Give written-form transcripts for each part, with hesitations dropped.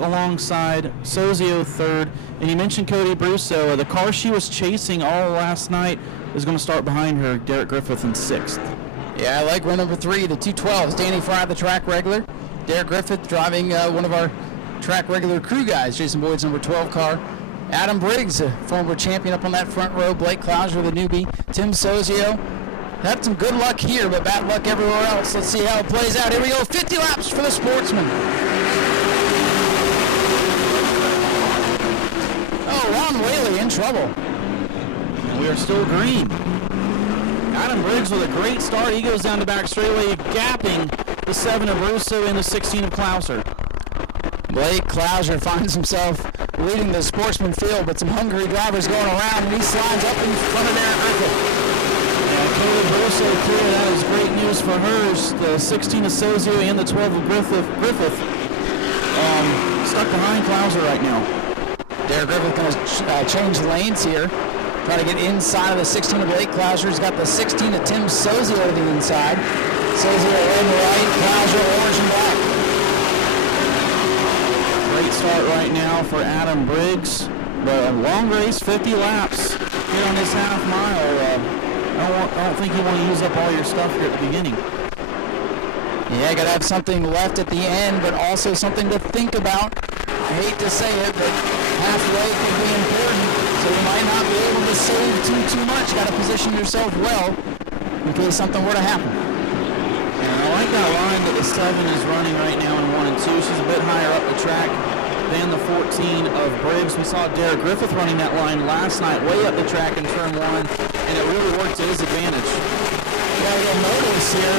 alongside Sozio third. And you mentioned Cody Brusso. The car she was chasing all last night is going to start behind her, Derek Griffith, in sixth. Yeah, I like row number 3, the 212s. Danny Fry, the track regular. Derek Griffith driving one of our track regular crew guys, Jason Boyd's number 12 car. Adam Briggs, a former champion up on that front row. Blake Clouser, the newbie. Tim Sozio. Had some good luck here, but bad luck everywhere else. Let's see how it plays out. Here we go, 50 laps for the Sportsman. Oh, Ron Whaley in trouble. We are still green. Adam Briggs with a great start. He goes down the back straightaway, gapping the 7 of Russo and the 16 of Clouser. Blake Clouser finds himself leading the Sportsman field, but some hungry drivers going around, and he slides up in front of Derek Griffith. Yeah, Caleb Russo clear. That is great news for hers. The 16 of Sozio and the 12 of Griffith stuck behind Clouser right now. Derek Griffith going to change lanes here. Try to get inside of the 16 of Blake Clouser. He's got the 16 of Tim Sozio to the inside. Sozio in the right, Clouser orange and black. Great start right now for Adam Briggs. But a long race, 50 laps here on this half mile. I don't think you want to use up all your stuff here at the beginning. Yeah, got to have something left at the end, but also something to think about. I hate to say it, but halfway can be important. So you might not be able to save too much. Got to position yourself well in case something were to happen. And I like that line that the 7 is running right now in 1 and 2. She's a bit higher up the track than the 14 of Briggs. We saw Derek Griffith running that line last night way up the track in turn 1, and it really worked to his advantage. Yeah, you'll notice here,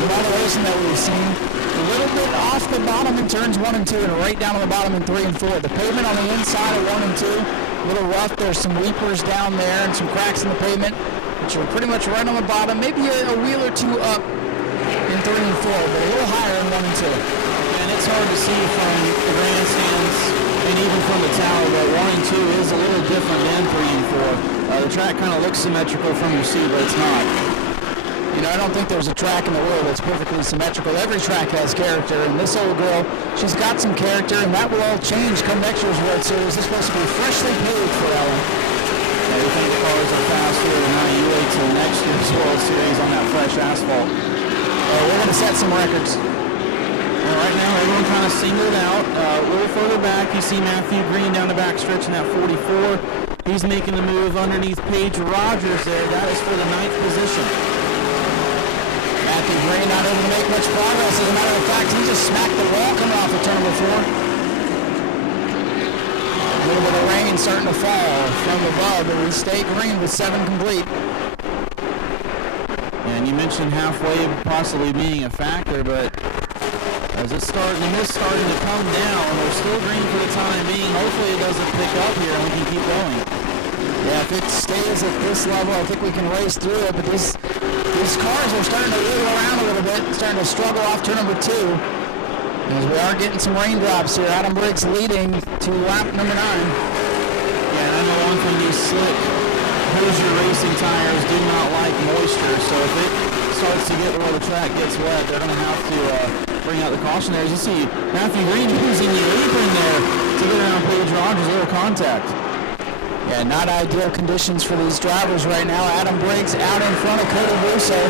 the moderation that we've seen, a little bit off the bottom in turns 1 and 2 and right down on the bottom in 3 and 4. The pavement on the inside of 1 and 2, a little rough. There's some weepers down there and some cracks in the pavement, but you're pretty much right on the bottom. Maybe a wheel or two up in 3 and 4, but a little higher in 1 and 2. And it's hard to see from the grandstands and even from the tower, but 1 and 2 is a little different than 3 and 4. The track kind of looks symmetrical from your seat, but it's not. You know, I don't think there's a track in the world that's perfectly symmetrical. Every track has character, and this old girl, she's got some character, and that will all change come next year's World Series. It's supposed to be freshly paved for Ellen. Yeah, we think the cars are fast here, and now you wait till next year's World Series on that fresh asphalt. We're going to set some records. And right now, everyone kind of singled out. A little further back, you see Matthew Green down the back stretch in that 44. He's making the move underneath Paige Rogers there. That is for the 9th position. Matthew Green not able to make much progress. As a matter of fact, he just smacked the wall coming off of turn 4. A little bit of rain starting to fall from above, but we stay green with 7 complete. And you mentioned halfway possibly being a factor, but as it's starting, the mist starting to come down, we're still green for the time being. Hopefully it doesn't pick up here and we can keep going. Yeah, if it stays at this level, I think we can race through it, but these cars are starting to wiggle around a little bit, starting to struggle off turn number 2. As we are getting some raindrops here. Adam Briggs leading to lap number 9. Yeah, and I know one thing, these slick Hoosier racing tires do not like moisture, so if it starts to get where the track gets wet, they're going to have to bring out the caution there. As you see, Matthew Green using the apron there to get around Paige Rogers, a little contact. Yeah, not ideal conditions for these drivers right now. Adam Briggs out in front of Cody Russo.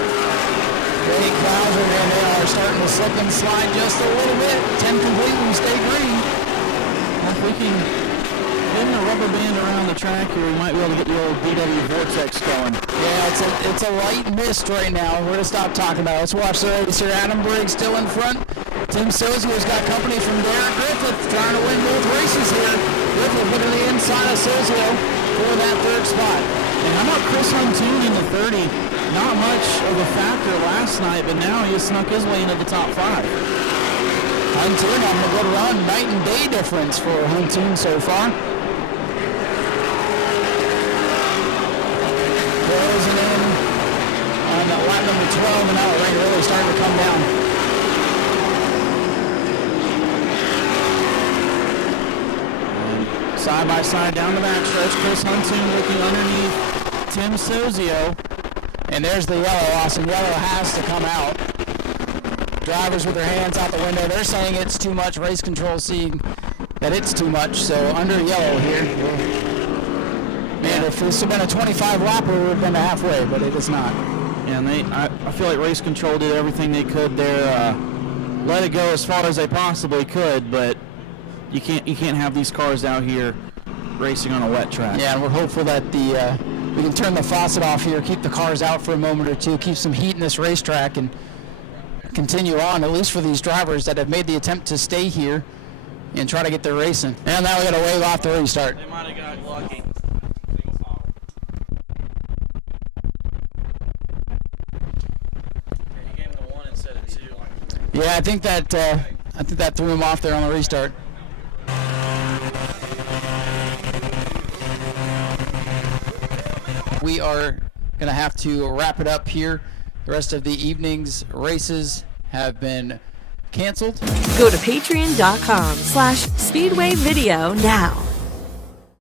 Blake Clouser, and they are starting to slip and slide just a little bit. 10 complete, we stay green. Well, if we can get a rubber band around the track here, we might be able to get the old DW Vortex going. Yeah, it's a light mist right now. We're going to stop talking about it. Let's watch the race here. Adam Briggs still in front. Tim Sozio's got company from Derek Griffith, trying to win both races here. Griffith looking to the inside of Sozio for that 3rd spot. And how about Chris Huntoon in the 30? Not much of a factor last night, but now he snuck his way into the top 5. Huntoon having a good run. Night and day difference for Huntoon so far. Closing in on lap number 12, and now the rain really starting to come down. Side by side down the backstretch, Chris Huntoon looking underneath Tim Sozio. And there's the yellow. Austin, yellow has to come out. Drivers with their hands out the window. They're saying it's too much. Race control seeing that it's too much. So under yellow here. Man, if this had been a 25 lapper, it would have been to halfway, but it is not. Yeah, and I feel like race control did everything they could there. Let it go as far as they possibly could, but you can't have these cars out here racing on a wet track. Yeah, and we're hopeful that we can turn the faucet off here, keep the cars out for a moment or two, keep some heat in this racetrack, and continue on, at least for these drivers that have made the attempt to stay here and try to get their racing. And now we got to wave off the restart. They might have got lucky. You gave them the 1 instead of 2. Yeah, I think that threw him off there on the restart. We are going to have to wrap it up here. The rest of the evening's races have been canceled. Go to patreon.com/Speedway Video now.